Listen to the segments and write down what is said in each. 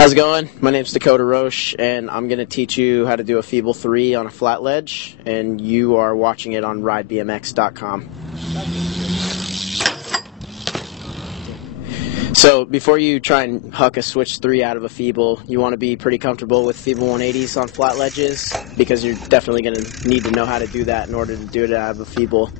How's it going? My name's Dakota Roche, and I'm going to teach you how to do a Feeble 3 on a flat ledge, and you are watching it on RideBMX.com. So before you try and huck a switch 3 out of a Feeble, you want to be pretty comfortable with Feeble 180s on flat ledges, because you're definitely going to need to know how to do that in order to do it out of a Feeble.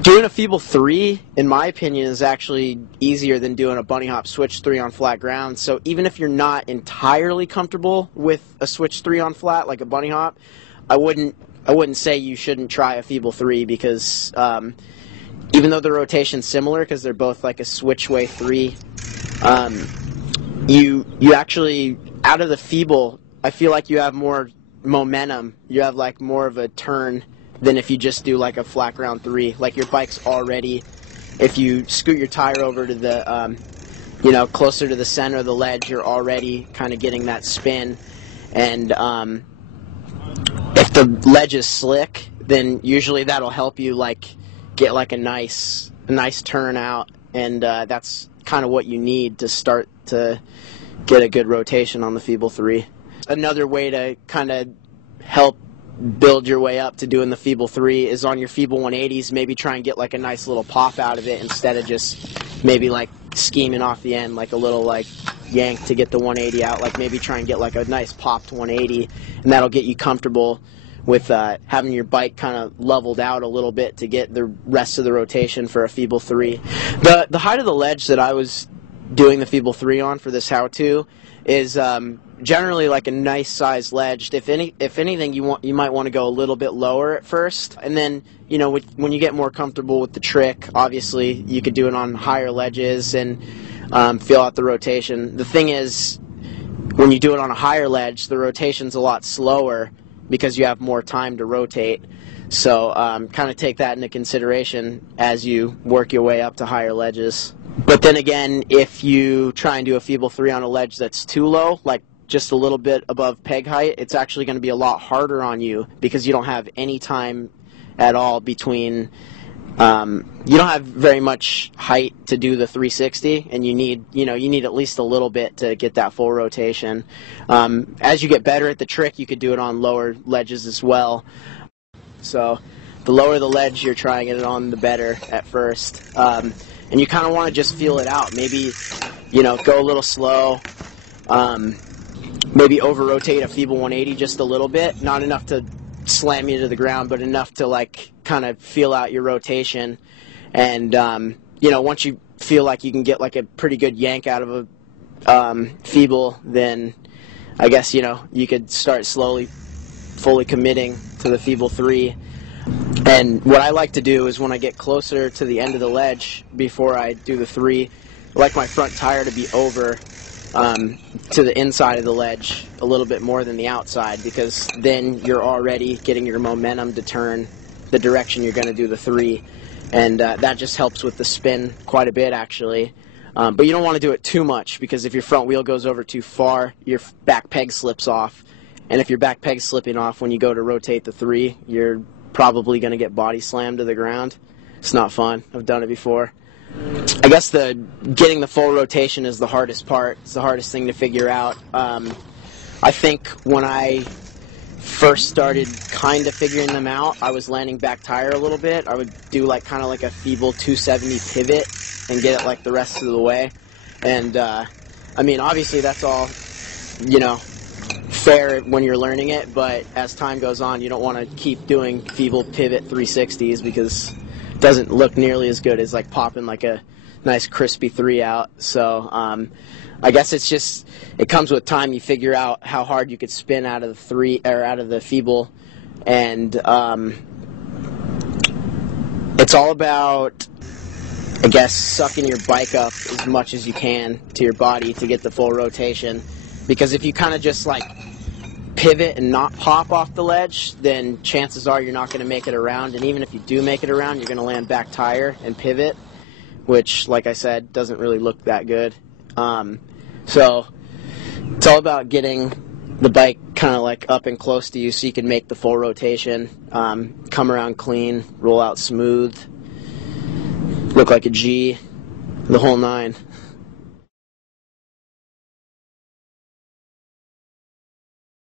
Doing a Feeble 3, in my opinion, is actually easier than doing a bunny hop switch 3 on flat ground. So even if you're not entirely comfortable with a switch 3 on flat, like a bunny hop, I wouldn't say you shouldn't try a Feeble 3, because even though the rotation's similar, because they're both like a switch-way 3, you actually, out of the Feeble, I feel like you have more momentum. You have like more of a turn than if you just do like a flat ground 3. Like your bike's already, if you scoot your tire over to the, closer to the center of the ledge, you're already kind of getting that spin. And if the ledge is slick, then usually that'll help you like get like a nice turn out, and that's kind of what you need to start to get a good rotation on the Feeble 3. Another way to kind of help build your way up to doing the Feeble 3 is on your Feeble 180s, maybe try and get like a nice little pop out of it instead of just maybe like scheming off the end, like a little like yank to get the 180 out. Like maybe try and get like a nice popped 180, and that'll get you comfortable with having your bike kind of leveled out a little bit to get the rest of the rotation for a Feeble 3. The height of the ledge that I was doing the Feeble 3 on for this how-to is generally like a nice sized ledge. If anything, you might want to go a little bit lower at first, and then when you get more comfortable with the trick, obviously you could do it on higher ledges and feel out the rotation. The thing is, when you do it on a higher ledge, the rotation's a lot slower because you have more time to rotate. So kind of take that into consideration as you work your way up to higher ledges. But then again, if you try and do a Feeble 3 on a ledge that's too low, like just a little bit above peg height, it's actually going to be a lot harder on you because you don't have any time at all between, you don't have very much height to do the 360, and you need at least a little bit to get that full rotation. As you get better at the trick, you could do it on lower ledges as well. So the lower the ledge you're trying it on, the better at first. And you kind of want to just feel it out. Maybe, go a little slow. Maybe over-rotate a Feeble 180 just a little bit. Not enough to slam you to the ground, but enough to, like, kind of feel out your rotation. And, once you feel like you can get, like, a pretty good yank out of a Feeble, then I guess, you could start slowly, fully committing to the Feeble 3. And what I like to do is when I get closer to the end of the ledge before I do the 3, I like my front tire to be over to the inside of the ledge a little bit more than the outside, because then you're already getting your momentum to turn the direction you're going to do the 3. And that just helps with the spin quite a bit, actually. But you don't want to do it too much, because if your front wheel goes over too far, your back peg slips off. And if your back peg's slipping off when you go to rotate the 3, you're probably going to get body slammed to the ground. It's not fun. I've done it before. I guess getting the full rotation is the hardest part. It's the hardest thing to figure out. I think when I first started kind of figuring them out, I was landing back tire a little bit. I would do like kind of like a Feeble 270 pivot and get it like the rest of the way. And I mean, obviously that's all, fair when you're learning it, but as time goes on, you don't want to keep doing Feeble pivot 360s, because it doesn't look nearly as good as like popping like a nice crispy 3 out. So I guess it comes with time. You figure out how hard you could spin out of the 3 or out of the Feeble, and it's all about, I guess, sucking your bike up as much as you can to your body to get the full rotation. Because if you kind of just like pivot and not pop off the ledge, then chances are you're not going to make it around. And even if you do make it around, you're going to land back tire and pivot, which, like I said, doesn't really look that good. So it's all about getting the bike kind of like up and close to you so you can make the full rotation, come around clean, roll out smooth, look like a G, the whole 9.